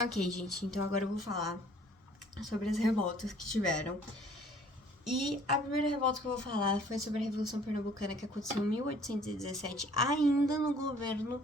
Ok, gente, então agora eu vou falar sobre as revoltas que tiveram. E a primeira revolta que eu vou falar foi sobre a Revolução Pernambucana, que aconteceu em 1817, ainda no governo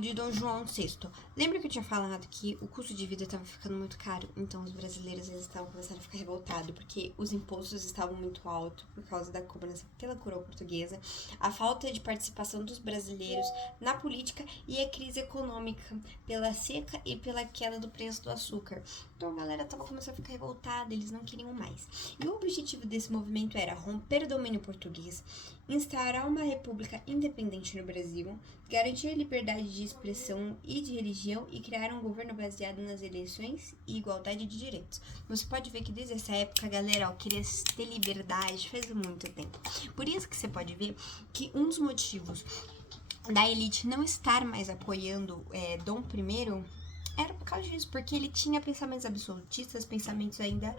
de Dom João VI. Lembra que eu tinha falado que o custo de vida estava ficando muito caro? Então os brasileiros eles estavam começando a ficar revoltados, porque os impostos estavam muito altos por causa da cobrança pela coroa portuguesa, a falta de participação dos brasileiros na política e a crise econômica pela seca e pela queda do preço do açúcar. Então a galera estava começando a ficar revoltada, eles não queriam mais. E o objetivo desse movimento era romper o domínio português, instaurar uma república independente no Brasil, garantir a liberdade de expressão e de religião e criar um governo baseado nas eleições e igualdade de direitos. Você pode ver que desde essa época a galera queria ter liberdade faz muito tempo. Por isso que você pode ver que um dos motivos da elite não estar mais apoiando Dom I era por causa disso, porque ele tinha pensamentos absolutistas, pensamentos ainda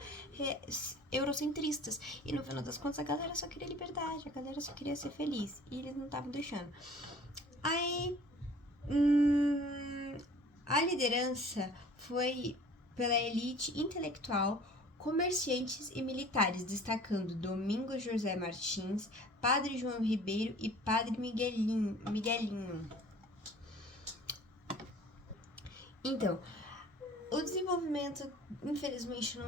eurocentristas. E no final das contas a galera só queria liberdade, a galera só queria ser feliz. E eles não estavam deixando. Aí, a liderança foi pela elite intelectual, comerciantes e militares, destacando Domingos José Martins, Padre João Ribeiro e Padre Miguelinho. Então, o desenvolvimento, infelizmente,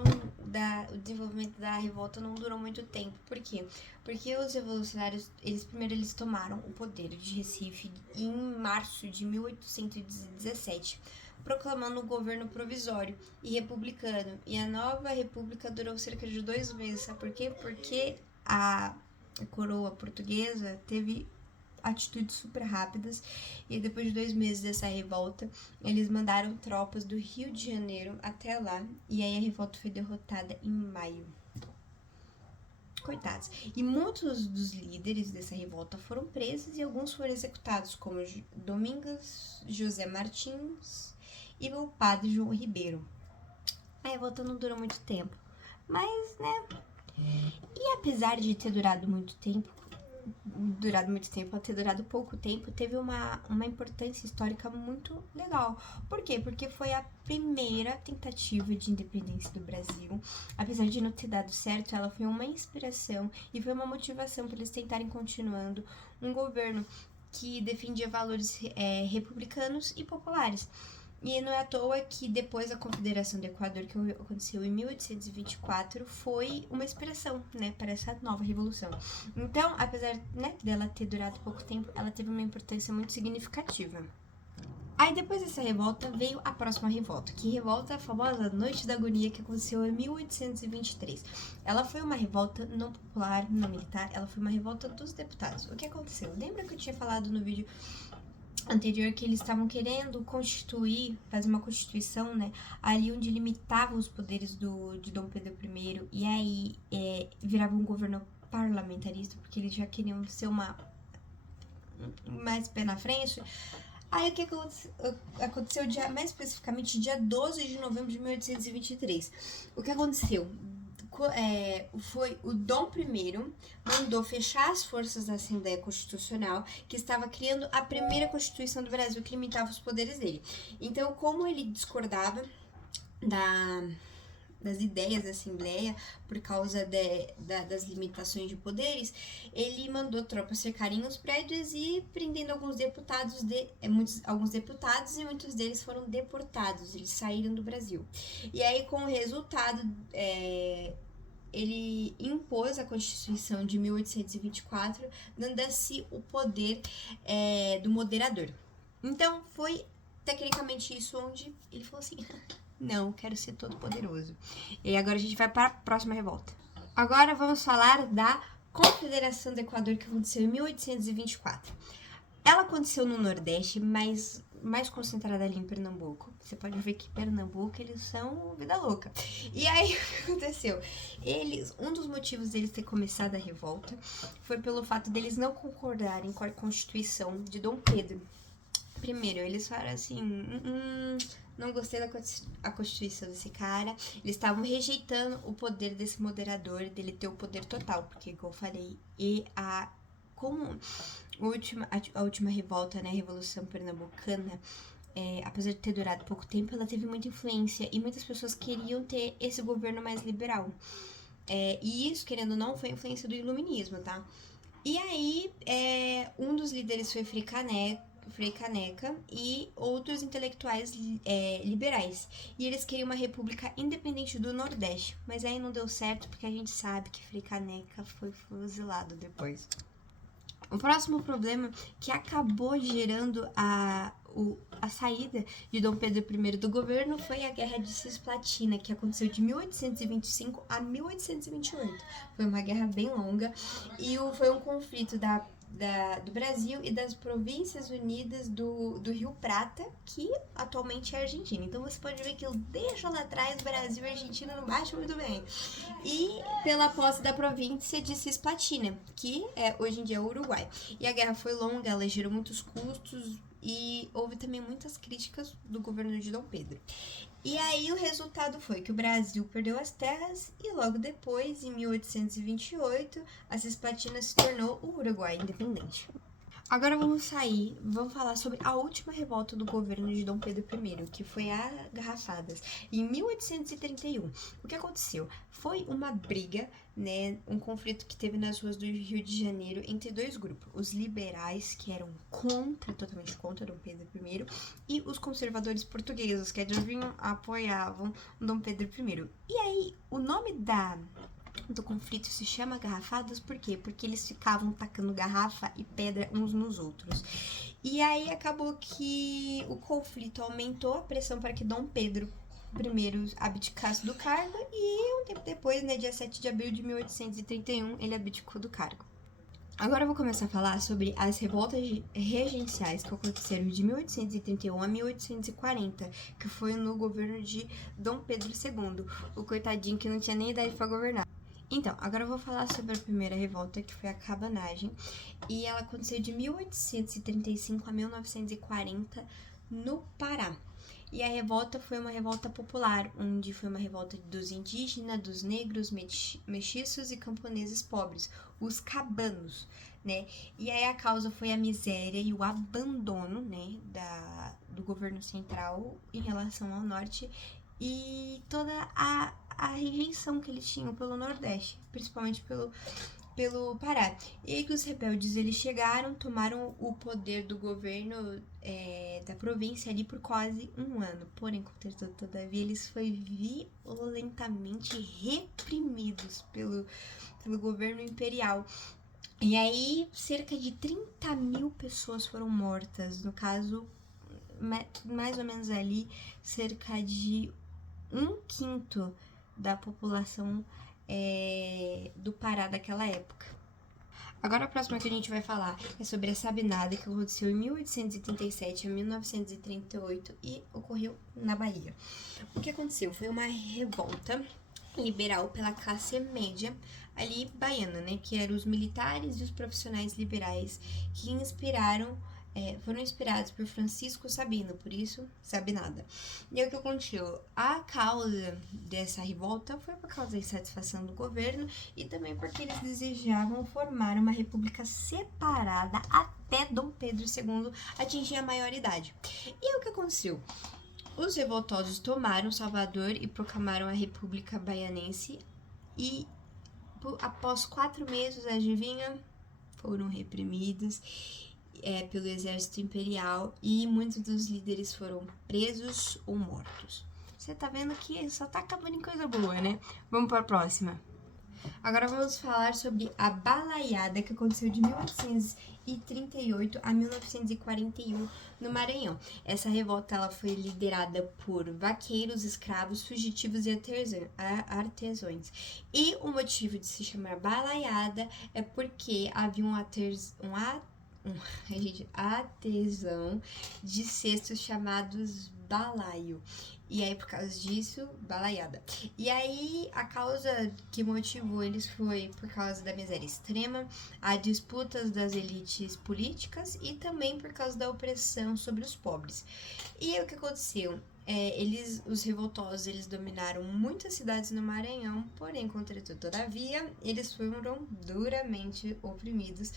o desenvolvimento da revolta não durou muito tempo. Por quê? Porque os revolucionários, eles tomaram o poder de Recife em março de 1817, proclamando um governo provisório e republicano. E a nova república durou cerca de 2 meses. Sabe por quê? Porque a coroa portuguesa teve atitudes super rápidas, e depois de 2 meses dessa revolta, eles mandaram tropas do Rio de Janeiro até lá, e aí a revolta foi derrotada em maio. Coitados. E muitos dos líderes dessa revolta foram presos e alguns foram executados, como Domingos José Martins e o Padre João Ribeiro. A revolta não durou muito tempo, mas, né? E apesar de ter durado muito tempo, ela ter durado pouco tempo, teve uma importância histórica muito legal. Por quê? Porque foi a primeira tentativa de independência do Brasil. Apesar de não ter dado certo, ela foi uma inspiração e foi uma motivação para eles tentarem continuando um governo que defendia valores republicanos e populares. E não é à toa que depois da Confederação do Equador, que aconteceu em 1824, foi uma inspiração, né, para essa nova revolução. Então, apesar, né, dela ter durado pouco tempo, ela teve uma importância muito significativa. Aí depois dessa revolta veio a próxima revolta, que revolta a famosa Noite da Agonia, que aconteceu em 1823. Ela foi uma revolta não popular, não militar, ela foi uma revolta dos deputados. O que aconteceu? Lembra que eu tinha falado no vídeo anterior que eles estavam querendo fazer uma constituição, né, ali onde limitava os poderes de Dom Pedro I, e aí virava um governo parlamentarista, porque eles já queriam ser mais pé na frente. Aí o que aconteceu mais especificamente dia 12 de novembro de 1823. O que aconteceu? Foi o Dom I mandou fechar as forças da Assembleia Constitucional, que estava criando a primeira Constituição do Brasil, que limitava os poderes dele. Então, como ele discordava das ideias da Assembleia por causa das limitações de poderes, ele mandou tropas cercarem os prédios e prendendo alguns deputados e muitos deles foram deportados, eles saíram do Brasil. E aí, com o resultado, ele impôs a Constituição de 1824, dando assim o poder do moderador. Então, foi tecnicamente isso onde ele falou assim: não, quero ser todo poderoso. E agora a gente vai para a próxima revolta. Agora vamos falar da Confederação do Equador, que aconteceu em 1824. Ela aconteceu no Nordeste, mas mais concentrada ali em Pernambuco. Você pode ver que Pernambuco, eles são vida louca. E aí, o que aconteceu? Um dos motivos deles ter começado a revolta foi pelo fato deles não concordarem com a Constituição de Dom Pedro. Primeiro, eles falaram assim, não gostei da Constituição desse cara. Eles estavam rejeitando o poder desse moderador, dele ter o poder total, porque, como eu falei, como a última revolta, né, a Revolução Pernambucana, apesar de ter durado pouco tempo, ela teve muita influência e muitas pessoas queriam ter esse governo mais liberal. E isso, querendo ou não, foi influência do iluminismo, tá? E aí, um dos líderes foi Frei Caneca e outros intelectuais liberais. E eles queriam uma república independente do Nordeste. Mas aí não deu certo porque a gente sabe que Frei Caneca foi fuzilado depois. O próximo problema que acabou gerando a saída de Dom Pedro I do governo foi a Guerra de Cisplatina, que aconteceu de 1825 a 1828. Foi uma guerra bem longa e foi um conflito do Brasil e das Províncias Unidas do Rio Prata, que atualmente é a Argentina. Então você pode ver que eu deixo lá atrás Brasil e Argentina não baixam muito bem. E pela posse da província de Cisplatina, que hoje em dia é o Uruguai. E a guerra foi longa, ela gerou muitos custos e houve também muitas críticas do governo de Dom Pedro. E aí o resultado foi que o Brasil perdeu as terras e logo depois, em 1828, a Cisplatina se tornou o Uruguai independente. Agora vamos falar sobre a última revolta do governo de Dom Pedro I, que foi a Garrafadas, em 1831. O que aconteceu? Foi uma briga, né, um conflito que teve nas ruas do Rio de Janeiro entre dois grupos, os liberais, que eram totalmente contra Dom Pedro I, e os conservadores portugueses, que apoiavam Dom Pedro I. E aí, o nome do conflito se chama Garrafadas, por quê? Porque eles ficavam tacando garrafa e pedra uns nos outros. E aí acabou que o conflito aumentou a pressão para que Dom Pedro I abdicasse do cargo e um tempo depois, né, dia 7 de abril de 1831, ele abdicou do cargo. Agora eu vou começar a falar sobre as revoltas regenciais que aconteceram de 1831 a 1840, que foi no governo de Dom Pedro II, o coitadinho que não tinha nem idade para governar. Então, agora eu vou falar sobre a primeira revolta, que foi a cabanagem, e ela aconteceu de 1835 a 1940 no Pará. E a revolta foi uma revolta popular, onde foi uma revolta dos indígenas, dos negros, mestiços e camponeses pobres, os cabanos, né? E aí a causa foi a miséria e o abandono, né, do governo central em relação ao norte e toda a rejeição que eles tinham pelo Nordeste, principalmente pelo Pará. E aí que os rebeldes eles chegaram, tomaram o poder do governo da província ali por quase um ano. Porém, contudo, todavia, eles foram violentamente reprimidos pelo governo imperial. E aí, cerca de 30 mil pessoas foram mortas. No caso, mais ou menos ali, cerca de 1/5 da população do Pará daquela época. Agora a próxima que a gente vai falar é sobre a Sabinada, que aconteceu em 1837 a 1938 e ocorreu na Bahia. O que aconteceu? Foi uma revolta liberal pela classe média ali baiana, né? Que eram os militares e os profissionais liberais que foram inspirados por Francisco Sabino, por isso, Sabinada. E o que aconteceu? A causa dessa revolta foi por causa da insatisfação do governo e também porque eles desejavam formar uma república separada até Dom Pedro II atingir a maioridade. E o que aconteceu? Os revoltosos tomaram Salvador e proclamaram a República Baianense e, após 4 meses, adivinha? Foram reprimidos pelo exército imperial e muitos dos líderes foram presos ou mortos. Você tá vendo que só tá acabando em coisa boa, né? Vamos para a próxima. Agora vamos falar sobre a balaiada que aconteceu de 1838 a 1941 no Maranhão. Essa revolta ela foi liderada por vaqueiros, escravos, fugitivos e artesãos. E o motivo de se chamar balaiada é porque havia um artesão de cestos chamados balaio. E aí, por causa disso, balaiada. E aí, a causa que motivou eles foi por causa da miséria extrema, a disputas das elites políticas e também por causa da opressão sobre os pobres. E aí, o que aconteceu? Os revoltosos, eles dominaram muitas cidades no Maranhão, porém, contudo, todavia, eles foram duramente oprimidos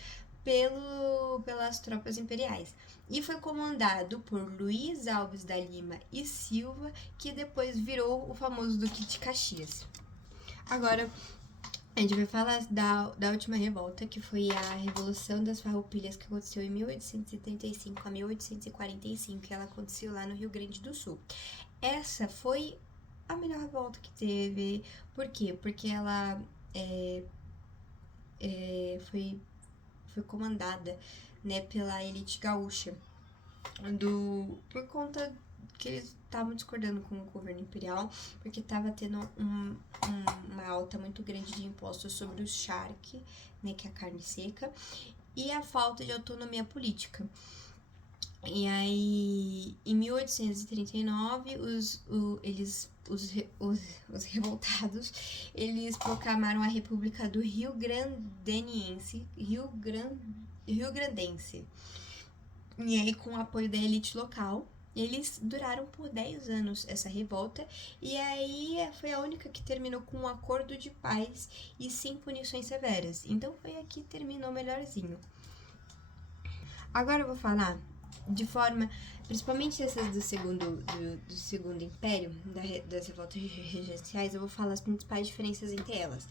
pelas tropas imperiais. E foi comandado por Luiz Alves da Lima e Silva, que depois virou o famoso Duque de Caxias. Agora, a gente vai falar da última revolta, que foi a Revolução das Farroupilhas, que aconteceu em 1875 a 1845, que ela aconteceu lá no Rio Grande do Sul. Essa foi a melhor revolta que teve. Por quê? Porque ela foi comandada, né, pela elite gaúcha, por conta que eles estavam discordando com o governo imperial, porque estava tendo uma alta muito grande de impostos sobre o charque, né, que é a carne seca, e a falta de autonomia política. E aí, em 1839, os revoltados, eles proclamaram a República do Rio Grandense. E aí, com o apoio da elite local, eles duraram por 10 anos essa revolta, e aí foi a única que terminou com um acordo de paz e sem punições severas. Então foi aqui que terminou melhorzinho. Agora eu vou falar de forma, principalmente essas do segundo império, das revoltas regenciais, eu vou falar as principais diferenças entre elas.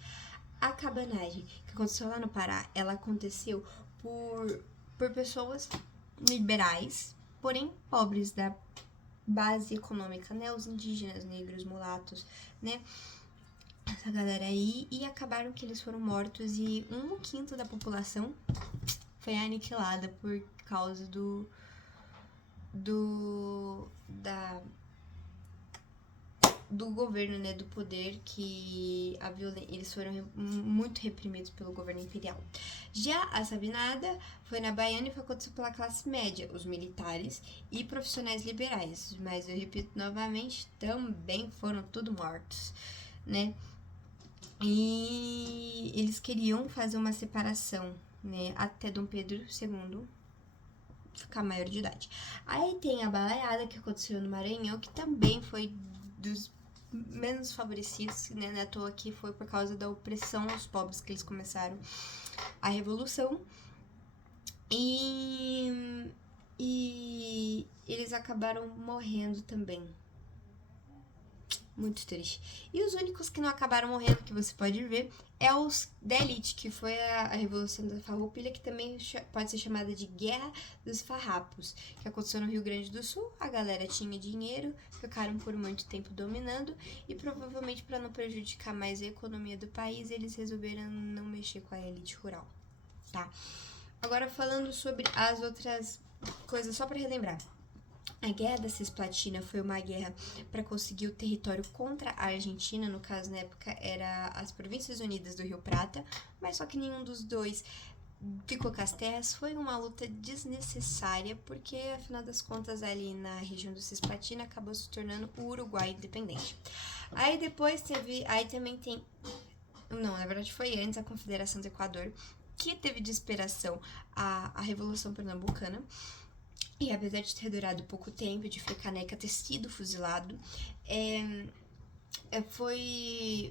A cabanagem, que aconteceu lá no Pará, ela aconteceu por pessoas liberais, porém pobres da base econômica, né? Os indígenas, negros, mulatos, né? Essa galera aí, e acabaram que eles foram mortos e 1/5 da população foi aniquilada por causa do governo, né, do poder, que eles foram muito reprimidos pelo governo imperial. Já a Sabinada foi na Baiana e foi acontecida pela classe média, os militares e profissionais liberais, mas eu repito novamente, também foram tudo mortos, né? E eles queriam fazer uma separação, né, até Dom Pedro II ficar maior de idade. Aí tem a balaiada, que aconteceu no Maranhão, que também foi dos menos favorecidos, né? Não é à toa que foi por causa da opressão aos pobres que eles começaram a revolução. E eles acabaram morrendo também. Muito triste. E os únicos que não acabaram morrendo, que você pode ver, é os da elite, que foi a Revolução da Farroupilha, que também pode ser chamada de Guerra dos Farrapos, que aconteceu no Rio Grande do Sul. A galera tinha dinheiro, ficaram por muito tempo dominando, e provavelmente para não prejudicar mais a economia do país, eles resolveram não mexer com a elite rural, tá? Agora falando sobre as outras coisas, só para relembrar. A Guerra da Cisplatina foi uma guerra para conseguir o território contra a Argentina, no caso, na época, era as Províncias Unidas do Rio Prata, mas só que nenhum dos dois ficou com as terras. Foi uma luta desnecessária, porque, afinal das contas, ali na região do Cisplatina acabou se tornando o Uruguai independente. Aí depois na verdade foi antes a Confederação do Equador, que teve de inspiração a Revolução Pernambucana. E apesar de ter durado pouco tempo, de Frei Caneca ter sido fuzilado,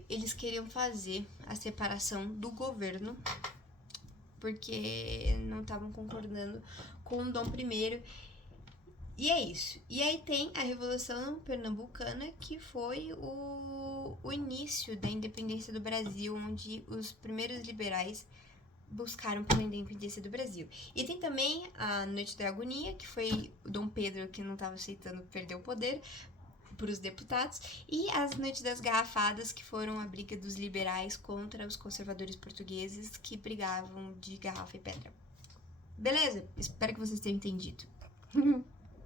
eles queriam fazer a separação do governo, porque não estavam concordando com Dom I. E é isso. E aí tem a Revolução Pernambucana, que foi o início da independência do Brasil, onde os primeiros liberais buscaram pela independência do Brasil. E tem também a Noite da Agonia, que foi o Dom Pedro que não estava aceitando perder o poder para os deputados, e as Noites das Garrafadas, que foram a briga dos liberais contra os conservadores portugueses que brigavam de garrafa e pedra. Beleza? Espero que vocês tenham entendido.